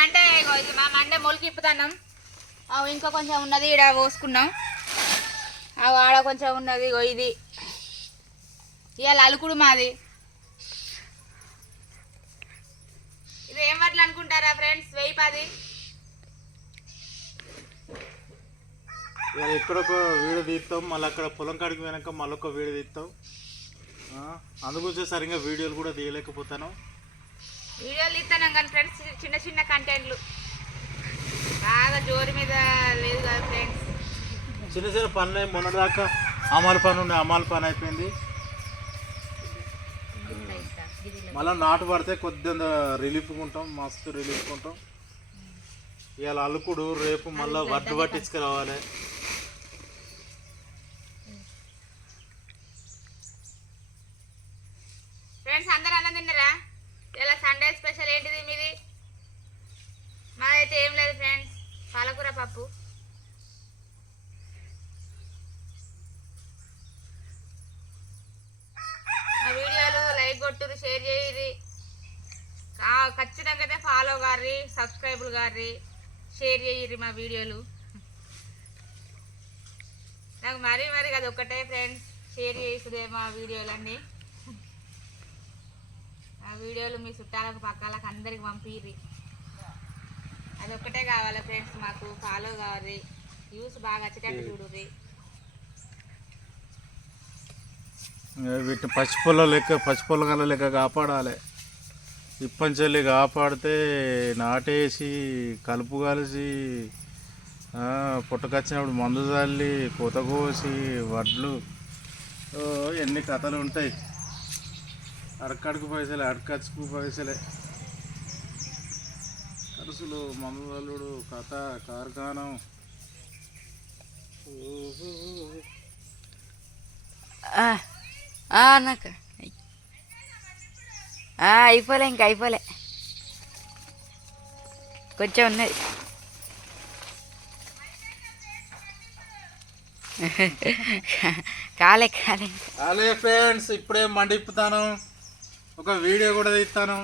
మొలికి ఇప్పుతున్నాం అవి ఇంకా కొంచెం ఉన్నది ఇక్కడ పోసుకున్నాం. అవి ఆడ కొంచెం ఉన్నది ఇగో ఇది. ఇవాళ అలుకుడు మాది. ఇది ఏం వడ్లు అనుకుంటారా ఫ్రెండ్స్? వెయ్యి పది. ఇవాళ ఇక్కడ ఒక వీడియో తీస్తాం మళ్ళీ అక్కడ పొలం కాడికి వెనక మళ్ళీ ఒక వీడియో తీస్తాం ఆ, సరిగ్గా వీడియోలు కూడా తీయలేకపోతాను వీడియోలు ఇస్తున్నాం కానీ ఫ్రెండ్స్ చిన్న చిన్న కంటెంట్లు బాగా జోరు మీద లేదు కదా ఫ్రెండ్స్ చిన్న చిన్న పనులు మొన్నటిదాకా అమలు పని ఉండే అమలు పని అయిపోయింది. మళ్ళీ నాటు పడితే కొద్దిగా రిలీఫ్ ఉంటాం మస్తు రిలీఫ్ ఉంటాం. ఇవాళ అలుకుడు రేపు మళ్ళీ వడ్డు పట్టించుకురావాలి ఫ్రెండ్స్ అందరు పాలకూర పప్పు? ఆ వీడియోలు లైక్ కొట్టురు షేర్ చేయరి ఖచ్చితంగానే ఖచ్చితంగా అయితే ఫాలో గారి సబ్స్క్రైబుల్ గారి షేర్ చేయరి మా వీడియోలు. నాకు మరీ మరీ అది ఒక్కటే ఫ్రెండ్స్ షేర్ చేసుడే మా వీడియోలన్నీ. ఆ వీడియోలు మీ చుట్టాలకు పక్కాలకు అందరికి పంపిర్రి. అది ఒక్కటే కావాలి ఫ్రెండ్స్ మాకు ఫాలో కావాలి. వ్యూస్ బాగా వచ్చేటట్టు చూడుర్రి. వీటిని పచ్చిపొల్ల లెక్క పచ్చిపొల్లగల లెక్క కాపాడాలి. ఇప్పంచెల్లి కాపాడితే నాటేసి కలుపు కలిసి పుట్టకొచ్చినప్పుడు మందు చల్లి పూత కోసి వడ్లు. ఎన్ని కథలు ఉంటాయి. అడకడుకు పైసలే అడకచ్చుకు పైసలే. మందు చల్లుడు కథ కార్ఖానం. నాకు. అయిపోలే ఇంకా అయిపోలే. కొంచెం ఉన్నది. కాలే కాలే. అలే ఫ్రెండ్స్ ఇప్పుడే మండిప్పుతాను ఒక వీడియో కూడా తీస్తాను.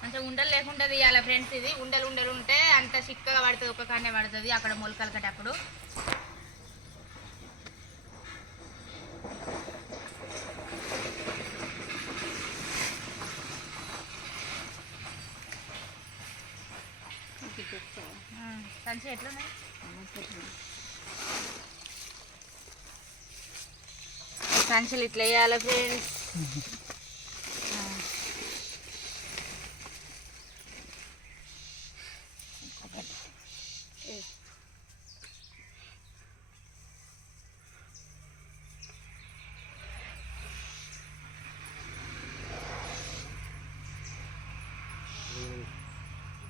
కొంచెం ఉండలు లేకుండా తీయాలి ఫ్రెండ్స్ ఇది? ఉండలు ఉండలు ఉంటే అంత చిక్కగా పడుతుంది ఒక కానే పడుతుంది అక్కడ మొలకలు కట్టేటప్పుడు సంచి ఎట్లున్నాయి సంచులు ఇట్లా వేయాలి ఫ్రెండ్స్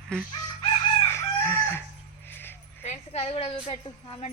ఫ్రెండ్స్కి అది కూడా చూపెట్టు. ఆమె